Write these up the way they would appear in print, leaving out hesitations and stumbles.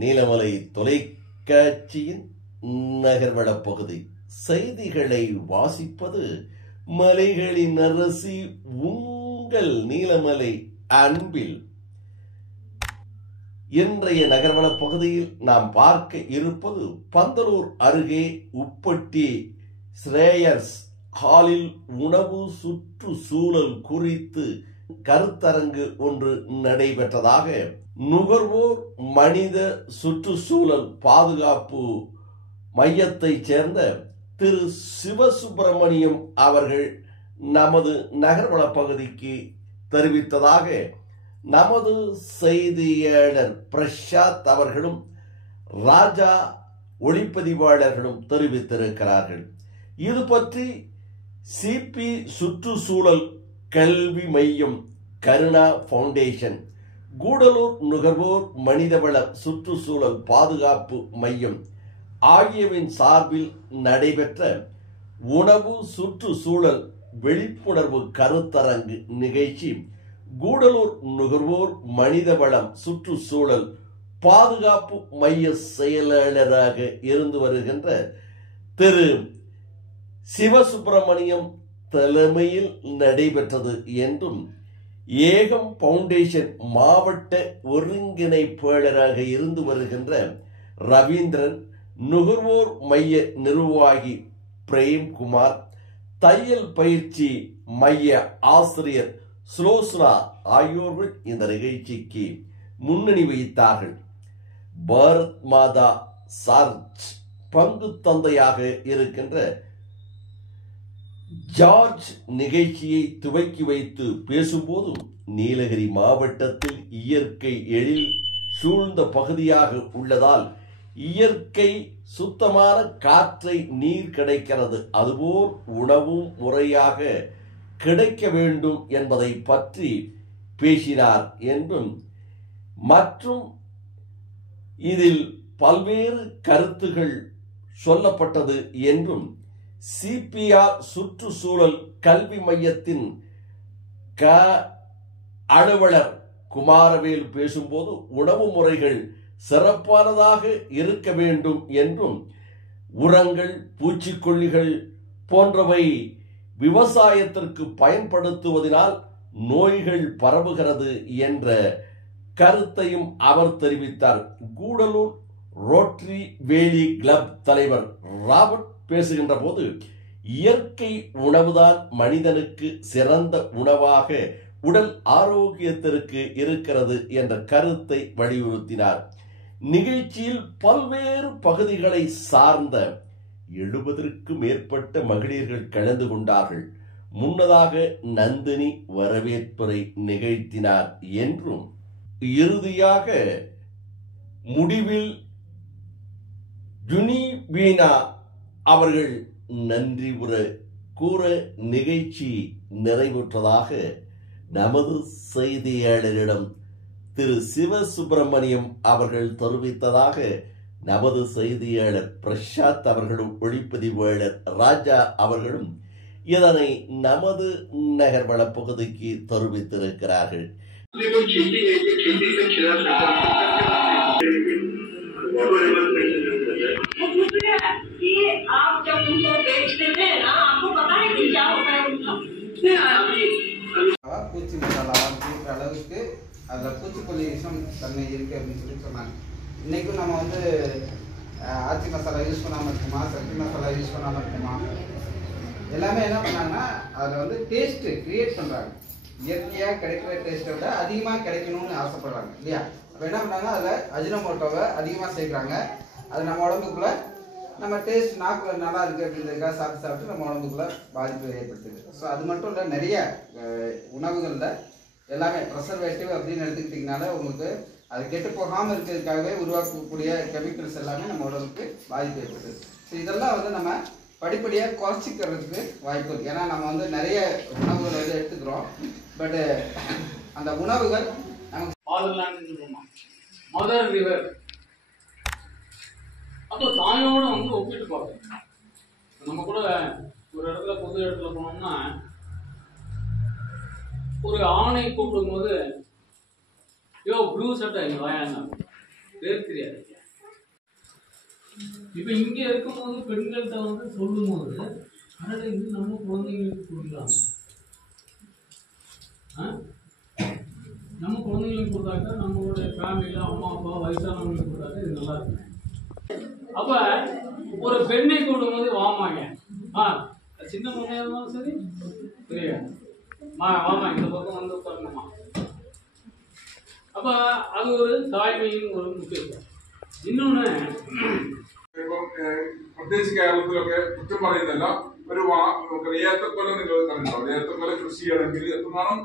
நீலமலை தொலைக்காட்சியின் நகர்வள பகுதி செய்திகளை வாசிப்பது மலைகளின் அரசி உங்கள் நீலமலை அன்பில். இன்றைய நகர்வள பகுதியில் நாம் பார்க்க இருப்பது பந்தலூர் அருகே உப்பட்டி ஸ்ரேயர்ஸ் ஹாலில் உணவு சுற்றுச்சூழல் குறித்து கருத்தரங்கு ஒன்று நடைபெற்றதாக நுகர்வோர் மனித சுற்றுச்சூழல் பாதுகாப்பு மையத்தைச் சேர்ந்த திரு சிவசுப்பிரமணியம் அவர்கள் நமது நகர்வள பகுதிக்கு தெரிவித்ததாக நமது செய்தியாளர் பிரசாத் அவர்களும் ராஜா ஒளிப்பதிவாளர்களும் தெரிவித்திருக்கிறார்கள். இது பற்றி சிபி சுற்றுச்சூழல் கல்வி மையம், கருணா ஃபவுண்டேஷன், கூடலூர் நுகர்வோர் மனிதவள சுற்றுச்சூழல் பாதுகாப்பு மையம் ஆகியவின் சார்பில் நடைபெற்ற உணவு சுற்றுச்சூழல் விழிப்புணர்வு கருத்தரங்கு நிகழ்ச்சி கூடலூர் நுகர்வோர் மனிதவளம் சுற்றுச்சூழல் பாதுகாப்பு மைய செயலாளராக இருந்து வருகின்ற திரு சிவசுப்பிரமணியம் தலைமையில் நடைபெற்றது என்றும், ஏகம் ஃபவுண்டேஷன் மாவட்ட ஒருங்கிணைப்பாளராக இருந்து வருகின்ற ரவீந்திரன், நுகர்வோர் மைய நிர்வாகி பிரேம்குமார், தையல் பயிற்சி மைய ஆசிரியர் சுலோசனா ஆகியோர்கள் இந்த நிகழ்ச்சிக்கு முன்னணி வைத்தார்கள். பாரத் மாதா சர்ச் பங்கு தந்தையாக இருக்கின்ற ஜார்ஜ் நிகழ்ச்சியை துவக்கி வைத்து பேசும்போது, நீலகிரி மாவட்டத்தில் இயற்கை எழில் சூழ்ந்த பகுதியாக உள்ளதால் இயற்கை சுத்தமான காற்றை நீர் கிடைக்கிறது, அதுபோல் உணவும் முறையாக கிடைக்க வேண்டும் என்பதை பற்றி பேசினார் என்றும், மற்றும் இதில் பல்வேறு கருத்துகள் சொல்லப்பட்டது என்றும், சிபிஆர் சுற்றுச்சூழல் கல்வி மையத்தின் அலுவலர் குமாரவேல் பேசும்போது, உணவு முறைகள் சிறப்பானதாக இருக்க வேண்டும் என்றும், உரங்கள், பூச்சிக்கொல்லிகள் போன்றவை விவசாயத்திற்கு பயன்படுத்துவதனால் நோய்கள் பரவுகிறது என்ற கருத்தையும் அவர் தெரிவித்தார். கூடலூர் ரோட்டரி வேலி கிளப் தலைவர் ராபர்ட் பேசுகின்ற போது, இயற்கை உணவுதான் மனிதனுக்கு சிறந்த உணவாக உடல் ஆரோக்கியத்திற்கு இருக்கிறது என்ற கருத்தை வலியுறுத்தினார். நிகழ்ச்சியில் பல்வேறு பகுதிகளை சார்ந்த 70க்கும் மேற்பட்ட மகளிர்கள் கலந்து கொண்டார்கள். முன்னதாக நந்தினி வரவேற்புரை நிகழ்த்தினார் என்றும், இறுதியாக முடிவில் ஜுனிபீனா அவர்கள் நன்றி கூற நிகழ்ச்சி நிறைவுற்றதாக நமது செய்தியாளரிடம் திரு சிவசுப்பிரமணியம் அவர்கள் தெரிவித்ததாக நமது செய்தியாளர் பிரசாத் அவர்களும் ஒளிப்பதிவாளர் ராஜா அவர்களும் இதனை நமது நகர்வள பகுதிக்கு தெரிவித்திருக்கிறார்கள். பூச்சி மசாலா அப்படின்ற அளவுக்கு அதில் பூச்சிக்கொல்லி விஷம் தன்மை இருக்குது அப்படின்னு சொல்லி சொன்னாங்க. இன்றைக்கும் நம்ம வந்து ஆச்சி மசாலா யூஸ் பண்ணாமல் இருக்குமா, சக்தி மசாலா யூஸ் பண்ணாமல் இருக்குமா, எல்லாமே என்ன பண்ணாங்கன்னா அதில் வந்து டேஸ்ட்டு க்ரியேட் பண்ணுறாங்க. இயற்கையாக கிடைக்கிற டேஸ்ட்டை விட அதிகமாக கிடைக்கணும்னு ஆசைப்படுறாங்க இல்லையா? அப்போ என்ன பண்ணாங்க, அதில் அஜினமோட்டோவை அதிகமாக சேர்க்குறாங்க. அது நம்ம உடம்புக்குள்ளே நம்ம டேஸ்ட் நாக்கு நல்லா இருக்குது அப்படின்றதுக்காக சாப்பிட்டு நம்ம உடம்புக்குள்ளே பாதிப்பு ஏற்படுத்துது. ஸோ அது மட்டும் இல்லை, நிறைய உணவுகளில் எல்லாமே ப்ரெசர்வேட்டிவ் அப்படின்னு எடுத்துக்கிட்டிங்கனால உங்களுக்கு அது கெட்டு போகாமல் இருக்கிறதுக்காகவே உருவாக்கக்கூடிய கெமிக்கல்ஸ் எல்லாமே நம்ம உடம்புக்கு பாதிப்பு ஏற்படுது. ஸோ இதெல்லாம் வந்து நம்ம படிப்படியாக குறைச்சிக்கிறதுக்கு வாய்ப்பு இருக்குது. ஏன்னா நம்ம வந்து நிறைய உணவுகள் வந்து எடுத்துக்கிறோம். பட்டு அந்த உணவுகள் நமக்கு மதர் ரிவர் அப்போ தாயோட வந்து ஒப்பிட்டு பார்க்கணும். நம்ம கூட ஒரு இடத்துல பொது இடத்துல போனோம்னா ஒரு ஆணை கூப்பிடும் போது ப்ளூ சட்டை இங்கே வாயாங்க பேர் தெரியாது. இப்ப இங்க இருக்கும்போது பெண்கள்கிட்ட வந்து சொல்லும் போது அதனால இது நம்ம குழந்தைங்களுக்கு கொடுக்கலாம். நம்ம குழந்தைங்களுக்கு கொடுத்தாக்கா நம்மளுடைய ஃபேமிலியில அம்மா அப்பா வயசானவங்களுக்கு கொடுத்தாக்கா இது நல்லா இருக்கு. அப்ப ஒரு பெண்ணை கூடும்போது வாமாங்க, சின்ன பொண்ணையா இருந்தாலும் சரி சரியா வாமா இந்த பக்கம் வந்து உட்காரணுமா. அப்ப அது ஒரு தாய்மையின் ஒரு முக்கியத்துவம். இன்னொன்னு പ്രത്യേകിച്ച് കേരളത്തിലൊക്കെ കുറ്റം പറയുന്നതല്ല, ഒരു ഏത്തക്കൊല നിങ്ങൾ കണ്ടിട്ടുണ്ടോ? ഏത്തക്കൊല കൃഷി ചെയ്യണമെങ്കിൽ എത്രമാനം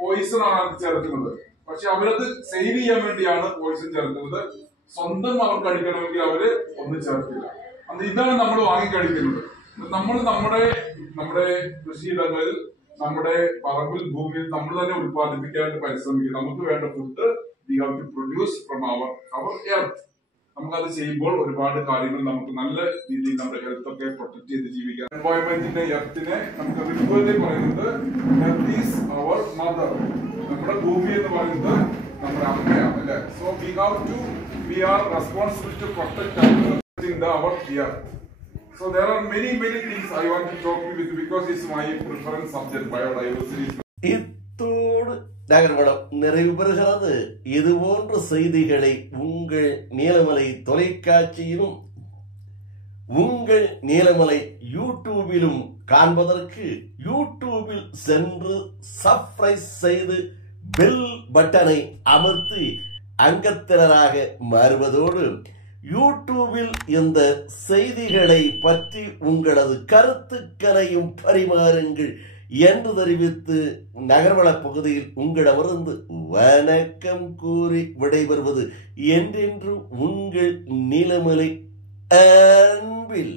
പോയിസൺ ആണ് അത് ചേർക്കുന്നത്. പക്ഷെ അവരത് സേവ് ചെയ്യാൻ വേണ്ടിയാണ് പോയിസൺ ചേർക്കുന്നത്. സ്വന്തം അവർക്ക് കഴിക്കണമെങ്കിൽ അവര് ഒന്നും ചേർത്തില്ല. അന്ന് ഇതാണ് നമ്മൾ വാങ്ങിക്കഴിക്കുന്നത്. നമ്മൾ നമ്മുടെ കൃഷിയിടങ്ങളിൽ നമ്മുടെ പറമ്പിൽ ഭൂമിയിൽ നമ്മൾ തന്നെ ഉത്പാദിപ്പിക്കാനായിട്ട് പരിശ്രമിക്കുക. നമുക്ക് വേണ്ട food we have to produce from our earth. നമുക്കത് ചെയ്യുമ്പോൾ ഒരുപാട് കാര്യങ്ങൾ നമുക്ക് നല്ല രീതിയിൽ നമ്മുടെ ഹെൽത്ത് ഒക്കെ പ്രൊട്ടക്ട് ചെയ്ത് ജീവിക്കാം. എൻവയോൺമെന്റിന്റെ എർത്തിനെ നമുക്ക് റിപ്പേർലി പറയുന്നത് എർത്ത് ഈസ് അവർ മദർ. നമ്മുടെ ഭൂമി എന്ന് പറയുന്നത് നമ്മുടെ അമ്മയാണ്, അല്ലെ? So we are responsible to protect our earth. So there are many things I want to talk with because it's my preferred subject, biodiversity. இத்தோடு நகர்வளம் நிறைவு பெறுகிறது. இது போன்ற செய்திகளை உங்கள் நீலமலை தொலைக்காட்சியிலும் உங்கள் நீலமலை யூடியூபிலும் காண்பதற்கு யூடியூபில் சென்று சப்ஸ்கிரைப் செய்து பெல் பட்டனை அமர்த்தி அங்கத்தினராக மாறுவதோடு யூடியூபில் இந்த செய்திகளை பற்றி உங்களது கருத்துக்களையும் பரிமாறுங்கள் என்று தெரிவித்து நகர்வள பகுதியில் உங்களிடமிருந்து வணக்கம் கூறி விடைபெறுவது என்றென்று உங்கள் நீலமலை அன்பில்